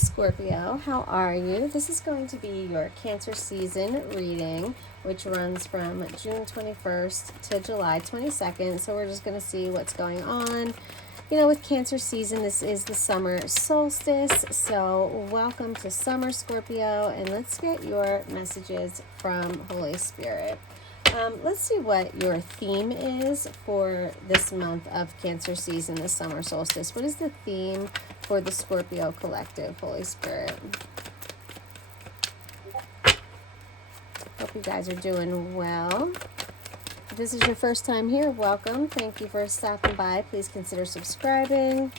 Scorpio, how are you? This is going to be your Cancer season reading, which runs from June 21st to July 22nd. So we're just going to see what's going on. You know, with Cancer season, this is the summer solstice. So welcome to summer, Scorpio, and let's get your messages from Holy Spirit. Let's see what your theme is for this month of Cancer season, the summer solstice. What is the theme for the Scorpio collective, Holy Spirit? Hope you guys are doing well. If this is your first time here, welcome. Thank you for stopping by. Please consider subscribing,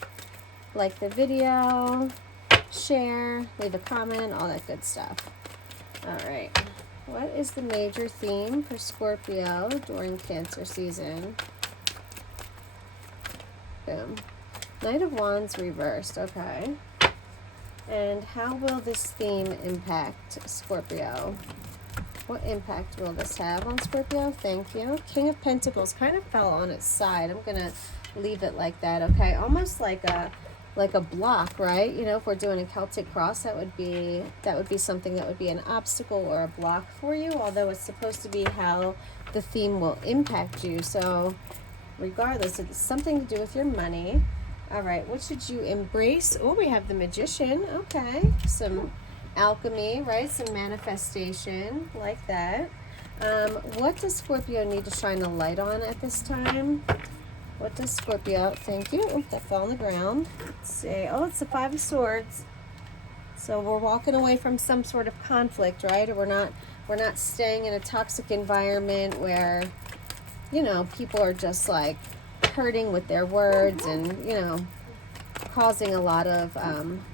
like the video, share, leave a comment, all that good stuff. All right. What is the major theme for Scorpio during Cancer season? Boom. Knight of Wands reversed. Okay. And how will this theme impact Scorpio? What impact will this have on Scorpio? Thank you. King of Pentacles kind of fell on its side. I'm going to leave it like that. Okay. Almost like a block, right? You know, if we're doing a Celtic cross, that would be something that would be an obstacle or a block for you, although it's supposed to be how the theme will impact you. So regardless, it's something to do with your money. All right, what should you embrace? Oh, we have the Magician. Okay, some alchemy, right? Some manifestation, like that. What does Scorpio need to shine a light on at this time? What does Scorpio, thank you. Oh, that fell on the ground. Let's see. Oh, it's the Five of Swords. So we're walking away from some sort of conflict, right? Or we're not staying in a toxic environment where, you know, people are just like hurting with their words and, you know, causing a lot of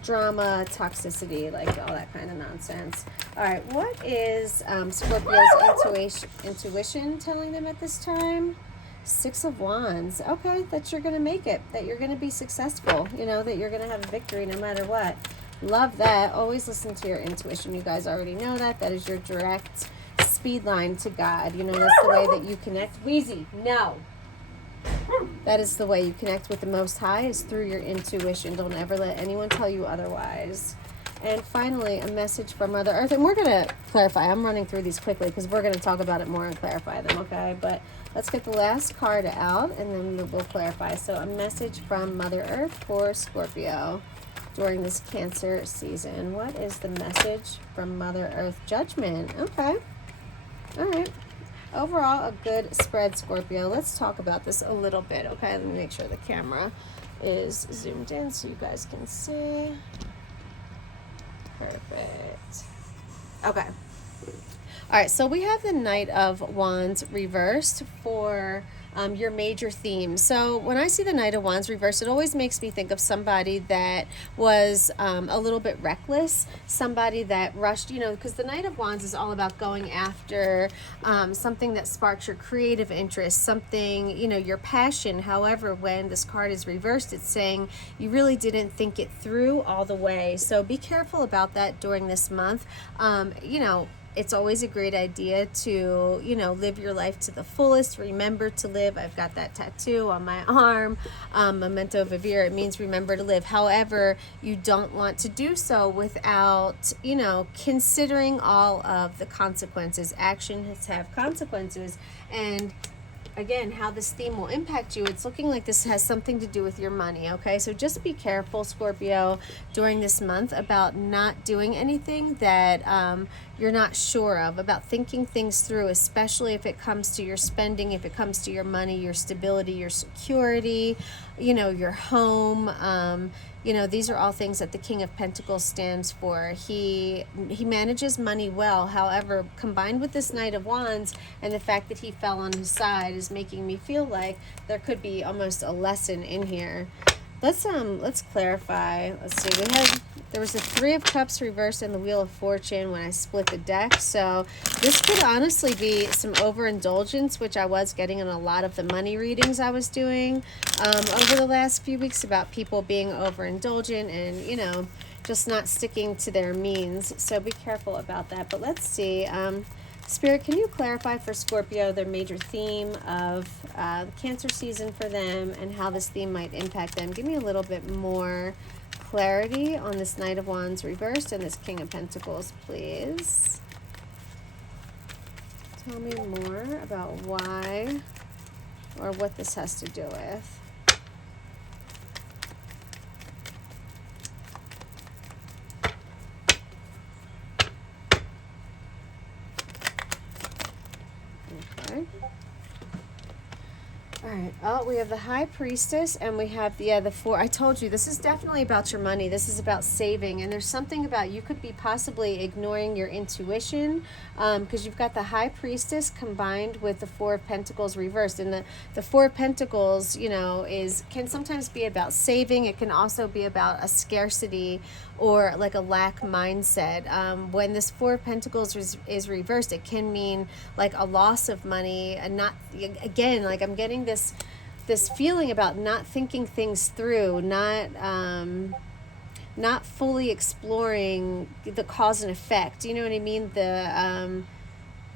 drama, toxicity, like all that kind of nonsense. All right, what is Scorpio's intuition telling them at this time? Six of Wands. Okay, that you're going to make it, that you're going to be successful, you know, that you're going to have a victory no matter what. Love that. Always listen to your intuition. You guys already know that. That is your direct speed line to God. You know, that's the way that you connect. Wheezy, no. That is the way you connect with the Most High, is through your intuition. Don't ever let anyone tell you otherwise. And finally, a message from Mother Earth. And we're going to clarify. I'm running through these quickly because we're going to talk about it more and clarify them, okay? But let's get the last card out and then we'll clarify. So a message from Mother Earth for Scorpio during this Cancer season. What is the message from Mother Earth? Judgment. Okay. All right. Overall, a good spread, Scorpio. Let's talk about this a little bit, okay? Let me make sure the camera is zoomed in so you guys can see. Perfect. Okay. All right, so we have the Knight of Wands reversed for your major theme. So when I see the Knight of Wands reversed, it always makes me think of somebody that was a little bit reckless, somebody that rushed, you know, because the Knight of Wands is all about going after something that sparks your creative interest, something, you know, your passion. However, when this card is reversed, it's saying you really didn't think it through all the way. So be careful about that during this month. You know, it's always a great idea to, you know, live your life to the fullest. Remember to live. I've got that tattoo on my arm, memento vivere. It means remember to live. However, you don't want to do so without, you know, considering all of the consequences. Actions have consequences. And again, how this theme will impact you, it's looking like this has something to do with your money, okay? So just be careful, Scorpio, during this month about not doing anything that you're not sure of, about thinking things through, especially if it comes to your spending, if it comes to your money, your stability, your security, you know, your home. You know, these are all things that the King of Pentacles stands for. He manages money well. However, combined with this Knight of Wands and the fact that he fell on his side is making me feel like there could be almost a lesson in here. Let's clarify. Let's see. There was the Three of Cups reversed and the Wheel of Fortune when I split the deck. So this could honestly be some overindulgence, which I was getting in a lot of the money readings I was doing over the last few weeks, about people being overindulgent and, you know, just not sticking to their means. So be careful about that. But let's see. Spirit, can you clarify for Scorpio their major theme of the Cancer season for them and how this theme might impact them? Give me a little bit more clarity on this Knight of Wands reversed and this King of Pentacles, please. Tell me more about why or what this has to do with. Okay. All right. Oh, we have the High Priestess and we have the Four. I told you, this is definitely about your money. This is about saving. And there's something about, you could be possibly ignoring your intuition because you've got the High Priestess combined with the Four of Pentacles reversed. And the Four of Pentacles, you know, can sometimes be about saving. It can also be about a scarcity or like a lack mindset. When this Four of Pentacles is reversed, it can mean like a loss of money and not, again, like I'm getting this feeling about not thinking things through, not fully exploring the cause and effect. You know what I mean?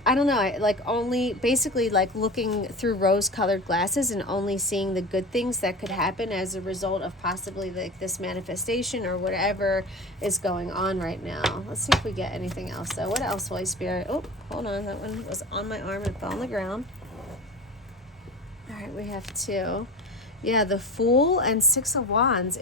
I don't know, like only basically like looking through rose-colored glasses and only seeing the good things that could happen as a result of possibly like this manifestation or whatever is going on right now. Let's see if we get anything else though. What else, Holy Spirit? Oh, hold on, that one was on my arm and fell on the ground. All right, we have two. Yeah, the Fool and Six of Wands.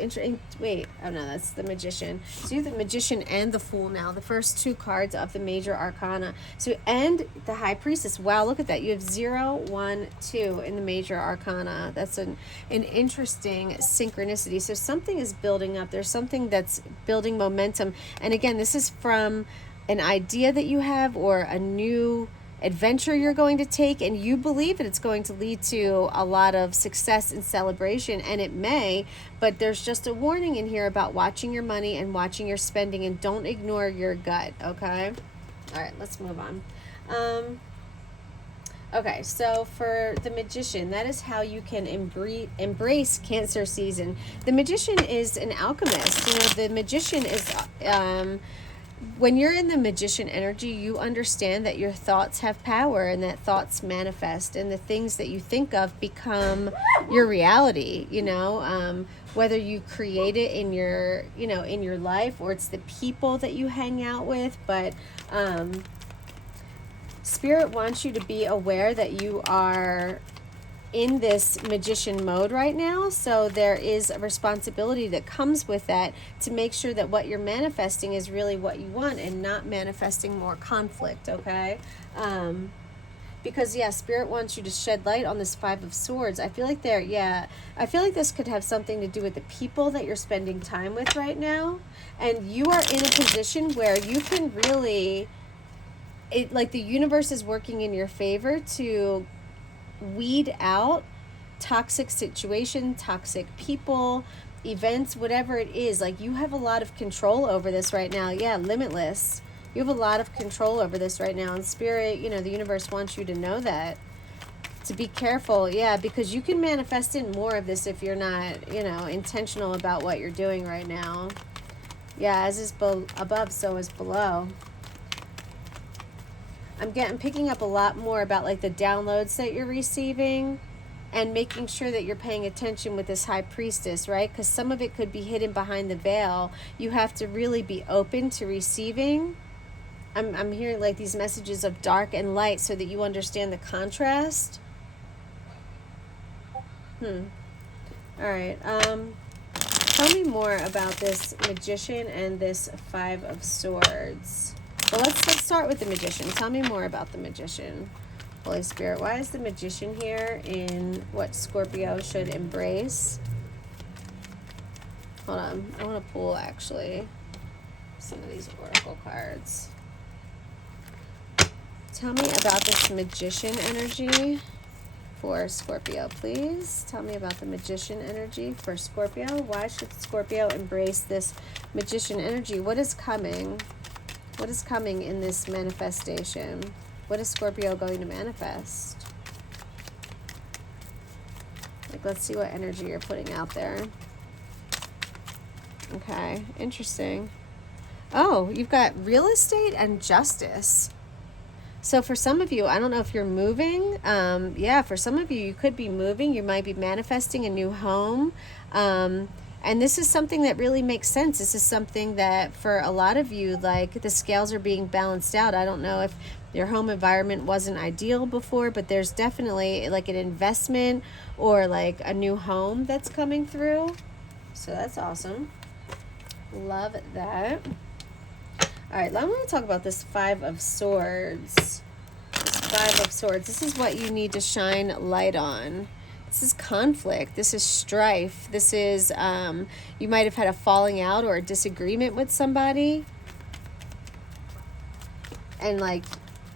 Wait, oh no, that's the Magician. So you have the Magician and the Fool now, the first two cards of the major arcana. So, and the High Priestess. Wow, look at that. You have 0, 1, 2 in the major arcana. That's an interesting synchronicity. So something is building up. There's something that's building momentum. And again, this is from an idea that you have or a new adventure you're going to take, and you believe that it's going to lead to a lot of success and celebration, and it may, but there's just a warning in here about watching your money and watching your spending, and don't ignore your gut. Okay, all right, let's move on. Okay, so for the Magician, that is how you can embrace Cancer season. The Magician is an alchemist. You know, the Magician is when you're in the Magician energy, you understand that your thoughts have power and that thoughts manifest, and the things that you think of become your reality, you know, whether you create it in your, you know, in your life, or it's the people that you hang out with. But Spirit wants you to be aware that you are in this Magician mode right now, so there is a responsibility that comes with that to make sure that what you're manifesting is really what you want and not manifesting more conflict. Okay, because yeah, Spirit wants you to shed light on this Five of Swords. I feel like I feel like this could have something to do with the people that you're spending time with right now, and you are in a position where you can really, like the universe is working in your favor to weed out toxic situation, toxic people, events, whatever it is. Like you have a lot of control over this right now. Yeah, limitless. You have a lot of control over this right now. And Spirit, you know, the universe wants you to know that. To be careful, yeah, because you can manifest in more of this if you're not, you know, intentional about what you're doing right now. Yeah, as is above, so is below. I'm picking up a lot more about like the downloads that you're receiving and making sure that you're paying attention with this High Priestess, right? Because some of it could be hidden behind the veil. You have to really be open to receiving. I'm hearing like these messages of dark and light so that you understand the contrast. All right. Tell me more about this Magician and this Five of Swords. Well, let's start with the Magician. Tell me more about the Magician. Holy Spirit, why is the Magician here in what Scorpio should embrace? Hold on. I want to pull, actually, some of these oracle cards. Tell me about this Magician energy for Scorpio, please. Tell me about the Magician energy for Scorpio. Why should Scorpio embrace this Magician energy? What is coming? What is coming in this manifestation? What is Scorpio going to manifest? Like, let's see what energy you're putting out there. Okay, interesting. Oh, you've got real estate and justice. So for some of you, I don't know if you're moving. Yeah, for some of you, you could be moving. You might be manifesting a new home. And this is something that really makes sense. This is something that for a lot of you, like the scales are being balanced out. I don't know if your home environment wasn't ideal before, but there's definitely like an investment or like a new home that's coming through. So that's awesome. Love that. All right, now I'm going to talk about this Five of Swords. This Five of Swords. This is what you need to shine light on. This is conflict. This is strife. This is, you might have had a falling out or a disagreement with somebody. And like,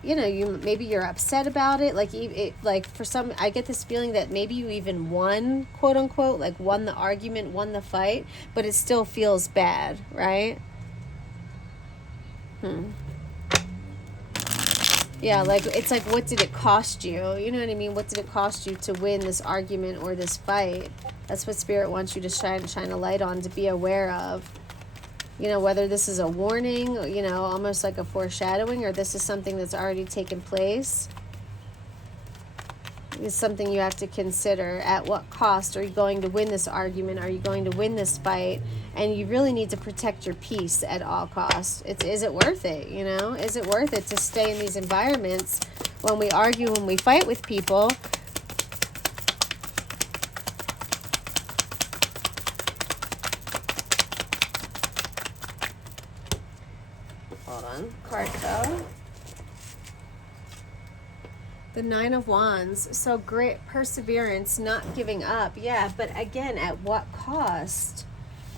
you know, maybe you're upset about it. Like for some, I get this feeling that maybe you even won, quote unquote, like won the argument, won the fight, but it still feels bad, right? Yeah, like, it's like, what did it cost you? You know what I mean? What did it cost you to win this argument or this fight? That's what Spirit wants you to shine a light on, to be aware of. You know, whether this is a warning, you know, almost like a foreshadowing, or this is something that's already taken place. It's something you have to consider. At what cost are you going to win this argument? Are you going to win this fight? And you really need to protect your peace at all costs. Is it worth it, you know? Is it worth it to stay in these environments when we argue, when we fight with people? Hold on. Card fell. The Nine of Wands. So great perseverance, not giving up. Yeah, but again, at what cost?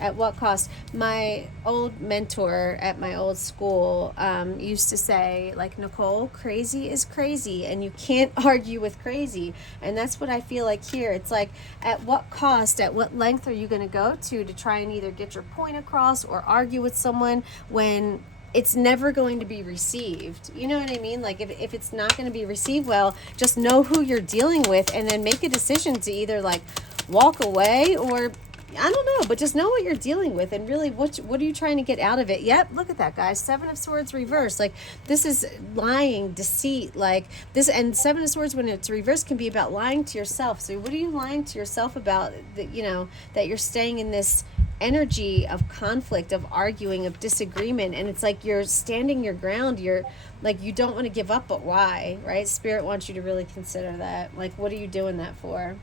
At what cost? My old mentor at my old school used to say, like, Nicole, crazy is crazy, and you can't argue with crazy. And that's what I feel like here. It's like, at what cost, at what length are you going to go to try and either get your point across or argue with someone when it's never going to be received? You know what I mean? Like, if it's not going to be received well, just know who you're dealing with and then make a decision to either, like, walk away or, I don't know, but just know what you're dealing with and really what are you trying to get out of it. Yep, look at that, guys. Seven of Swords reversed. Like, this is lying, deceit, like this. And Seven of Swords, when it's reversed, can be about lying to yourself. So what are you lying to yourself about? That, you know, that you're staying in this energy of conflict, of arguing, of disagreement, and it's like you're standing your ground. You're like, you don't want to give up, but why, right? Spirit wants you to really consider that. Like, what are you doing that for?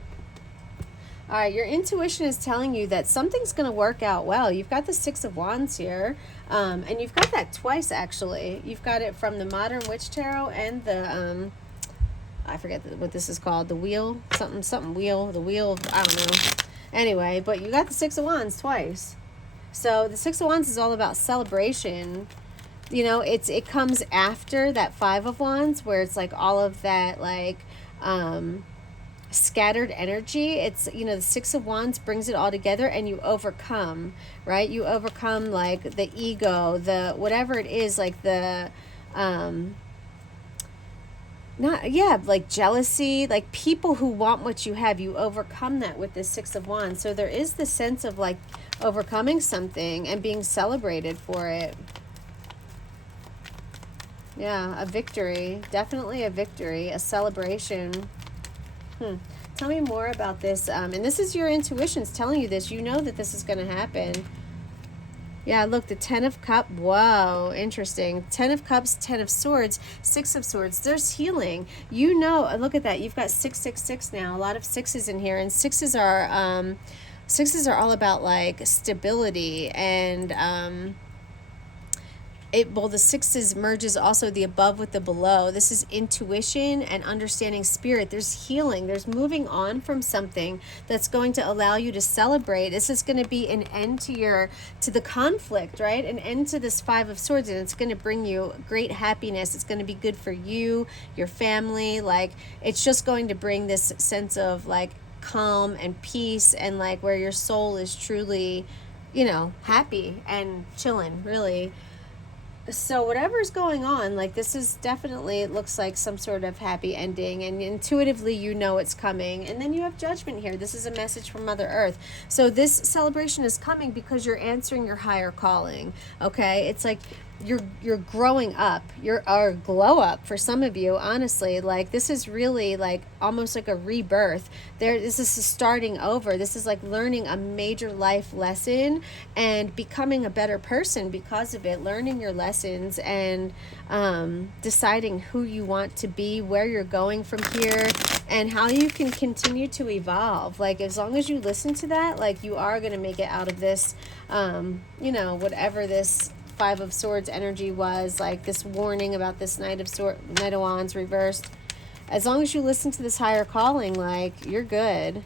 All right, your intuition is telling you that something's going to work out well. You've got the Six of Wands here, and you've got that twice, actually. You've got it from the Modern Witch Tarot and the I forget what this is called, the wheel, something wheel, the wheel, I don't know. Anyway, but you got the Six of Wands twice. So the Six of Wands is all about celebration. You know, it comes after that Five of Wands, where it's like all of that, like, scattered energy. It's, you know, the Six of Wands brings it all together and you overcome, right? You overcome, like, the ego, the whatever it is, like the like jealousy, like people who want what you have, you overcome that with this Six of Wands. So there is this sense of, like, overcoming something and being celebrated for it. Yeah, a victory. Definitely a victory, a celebration. Tell me more about this. And this is your intuition's telling you this. You know that this is going to happen. Yeah, look, the Ten of Cups. Whoa, interesting. Ten of Cups, Ten of Swords, Six of Swords. There's healing. You know, look at that. You've got 666 now. A lot of sixes in here. And sixes are all about, like, stability and the sixes merges also the above with the below. This is intuition and understanding spirit. There's healing. There's moving on from something that's going to allow you to celebrate. This is going to be an end to the conflict, right? An end to this Five of Swords, and it's going to bring you great happiness. It's going to be good for you, your family. Like, it's just going to bring this sense of, like, calm and peace, and, like, where your soul is truly, you know, happy and chilling, really. So whatever's going on, like this is definitely, it looks like some sort of happy ending, and intuitively you know it's coming. And then you have Judgment here. This is a message from Mother Earth. So this celebration is coming because you're answering your higher calling. Okay, it's like you're growing up, or glow up for some of you, honestly. Like this is really like almost like a rebirth. This is starting over. This is like learning a major life lesson and becoming a better person because of it, learning your lessons and deciding who you want to be, where you're going from here, and how you can continue to evolve. Like as long as you listen to that, like you are going to make it out of this, you know, whatever this Five of Swords energy was, like this warning about this Knight of Wands reversed. As long as you listen to this higher calling, like you're good.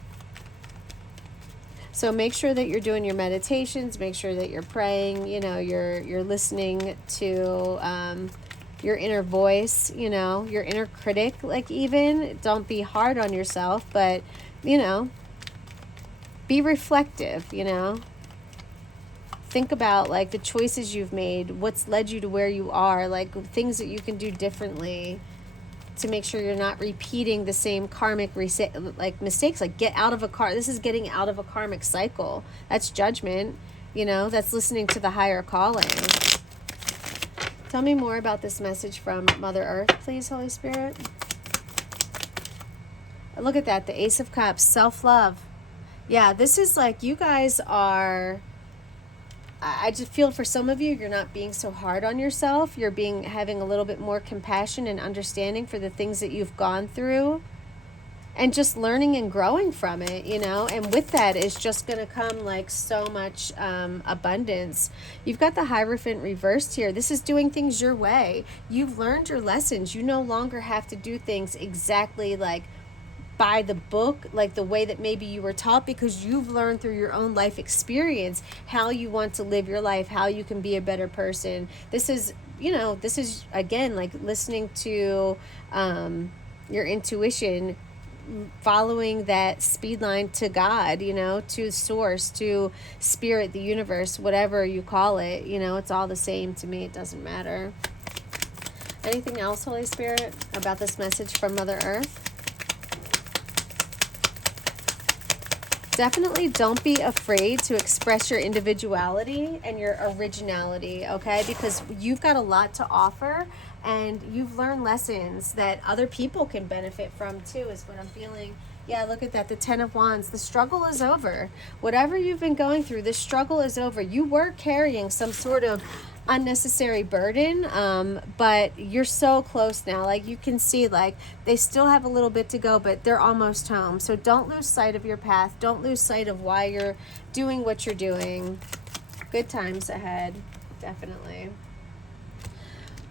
So make sure that you're doing your meditations, make sure that you're praying, you know, you're listening to your inner voice, you know, your inner critic. Like even don't be hard on yourself, but you know, be reflective, you know. Think about like the choices you've made, what's led you to where you are, like things that you can do differently to make sure you're not repeating the same karmic mistakes. Like get out of this is getting out of a karmic cycle. That's Judgment, you know, that's listening to the higher calling. Tell me more about this message from Mother Earth, please, Holy Spirit. Look at that, the Ace of Cups, self-love. Yeah, this is like you guys are, I just feel for some of you, you're not being so hard on yourself. You're having a little bit more compassion and understanding for the things that you've gone through and just learning and growing from it, you know. And with that is just going to come like so much abundance. You've got the Hierophant reversed here. This is doing things your way. You've learned your lessons. You no longer have to do things exactly like by the book, like the way that maybe you were taught, because you've learned through your own life experience how you want to live your life, how you can be a better person. This is, you know, this is again like listening to your intuition, following that speed line to God, you know, to source, to spirit, the universe, whatever you call it, you know, it's all the same to me. It doesn't matter. Anything else, Holy Spirit, about this message from Mother Earth? Definitely don't be afraid to express your individuality and your originality, okay? Because you've got a lot to offer and you've learned lessons that other people can benefit from too, is what I'm feeling. Yeah, look at that, the Ten of Wands. The struggle is over. Whatever you've been going through, the struggle is over. You were carrying some sort of unnecessary burden, but you're so close now. Like you can see, like they still have a little bit to go, but they're almost home. So don't lose sight of your path. Don't lose sight of why you're doing what you're doing. Good times ahead, definitely.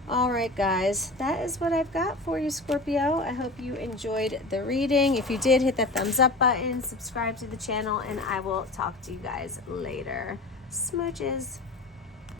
All right, guys, that is what I've got for you, Scorpio. I hope you enjoyed the reading. If you did, hit that thumbs up button, subscribe to the channel, and I will talk to you guys later. Smooches.